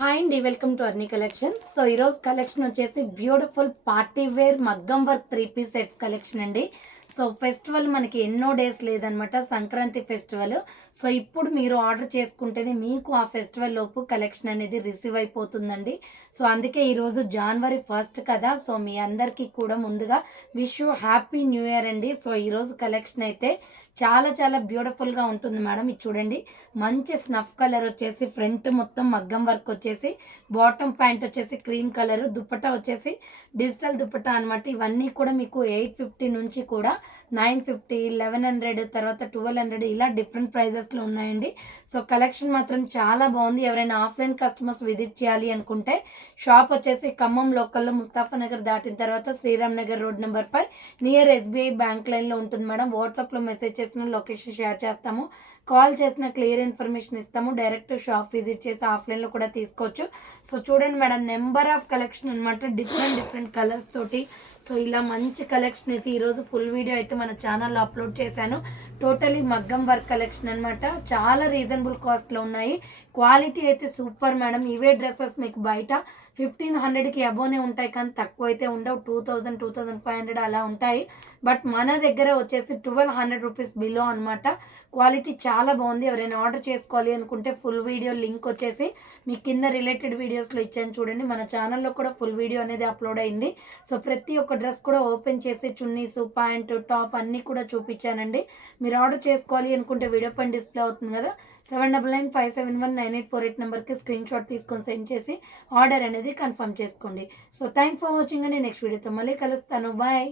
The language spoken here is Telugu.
హాయ్ అండి welcome to Arni collection so ఈరోజు కలెక్షన్ వచ్చేసి beautiful party wear maggam work three piece sets collection అండి. సో ఫెస్టివల్ మనకి ఎన్నో డేస్ లేదనమాట సంక్రాంతి ఫెస్టివల్. సో ఇప్పుడు మీరు ఆర్డర్ చేసుకుంటేనే మీకు ఆ ఫెస్టివల్ లోపు కలెక్షన్ అనేది రిసీవ్ అయిపోతుందండి. సో అందుకే ఈరోజు జనవరి ఫస్ట్ కదా సో మీ అందరికీ కూడా ముందుగా wish you happy new year అండి. సో ఈరోజు కలెక్షన్ అయితే చాలా చాలా బ్యూటిఫుల్గా ఉంటుంది మేడం. ఇది చూడండి మంచి స్నఫ్ కలర్ వచ్చేసి ఫ్రంట్ మొత్తం మగ్గం వర్క్ వచ్చేసి బాటమ్ ప్యాంట్ వచ్చేసి క్రీమ్ కలర్ దుప్పటా వచ్చేసి డిజిటల్ దుప్పటా అనమాట ఇవన్నీ కూడా మీకు ఎయిట్ ఫిఫ్టీ నుంచి కూడా నైన్ ఫిఫ్టీ లెవెన్ హండ్రెడ్ తర్వాత ట్వెల్వ్ హండ్రెడ్ ఇలా డిఫరెంట్ ప్రైజెస్లో ఉన్నాయండి. సో కలెక్షన్ మాత్రం చాలా బాగుంది. ఎవరైనా ఆఫ్లైన్ కస్టమర్స్ విజిట్ చేయాలి అనుకుంటే షాప్ వచ్చేసి ఖమ్మం లోకల్లో ముస్తాఫా నగర్ దాటిన తర్వాత Sriram Nagar road number five. Near SBI bank లైన్లో ఉంటుంది మేడం. వాట్సాప్లో మెసేజ్ చేసిన లొకేషన్ షేర్ చేస్తాము. కాల్ చేసిన క్లియర్ ఇన్ఫర్మేషన్ ఇస్తాము. డైరెక్ట్ షాప్ విజిట్ చేసి ఆఫ్లైన్లో కూడా తీసుకోవచ్చు. సో చూడండి మేడం నెంబర్ ఆఫ్ కలెక్షన్ అనమాట డిఫరెంట్ డిఫరెంట్ కలర్స్ తోటి. సో ఇలా మంచి కలెక్షన్ అయితే ఈరోజు ఫుల్ వీడియో వీడియో అయితే మన ఛానల్లో అప్లోడ్ చేశాను. టోటలీ మగ్గం వర్క్ కలెక్షన్ అనమాట చాలా రీజనబుల్ కాస్ట్లో ఉన్నాయి. క్వాలిటీ అయితే సూపర్ మేడం. ఇవే డ్రెస్సెస్ మీకు బయట ఫిఫ్టీన్ హండ్రెడ్కి అబోనే ఉంటాయి కానీ తక్కువ అయితే ఉండవు. Two thousand two thousand five hundred అలా ఉంటాయి. బట్ మన దగ్గర వచ్చేసి ట్వెల్వ్ హండ్రెడ్ రూపీస్ బిలో అనమాట క్వాలిటీ చాలా బాగుంది. ఎవరైనా ఆర్డర్ చేసుకోవాలి అనుకుంటే ఫుల్ వీడియో లింక్ వచ్చేసి మీ కింద రిలేటెడ్ వీడియోస్లో ఇచ్చాను చూడండి. మన ఛానల్లో కూడా ఫుల్ వీడియో అనేది అప్లోడ్ అయింది. సో ప్రతి ఒక్క డ్రెస్ కూడా ఓపెన్ చేసి చున్నీస్ ప్యాంటు టాప్ అన్నీ కూడా చూపించానండి. మీరు ఆర్డర్ చేసుకోవాలి అనుకుంటే వీడియో పైన డిస్ప్లే అవుతుంది కదా. Seven double nine five seven one nine eight four eight నెంబర్కి స్క్రీన్ షాట్ తీసుకొని సెండ్ చేసి ఆర్డర్ అనేది కన్ఫర్మ్ చేసుకోండి. సో థ్యాంక్ ఫర్ వాచింగ్ అండి. నెక్స్ట్ వీడియోతో మళ్ళీ కలుస్తాను. బాయ్.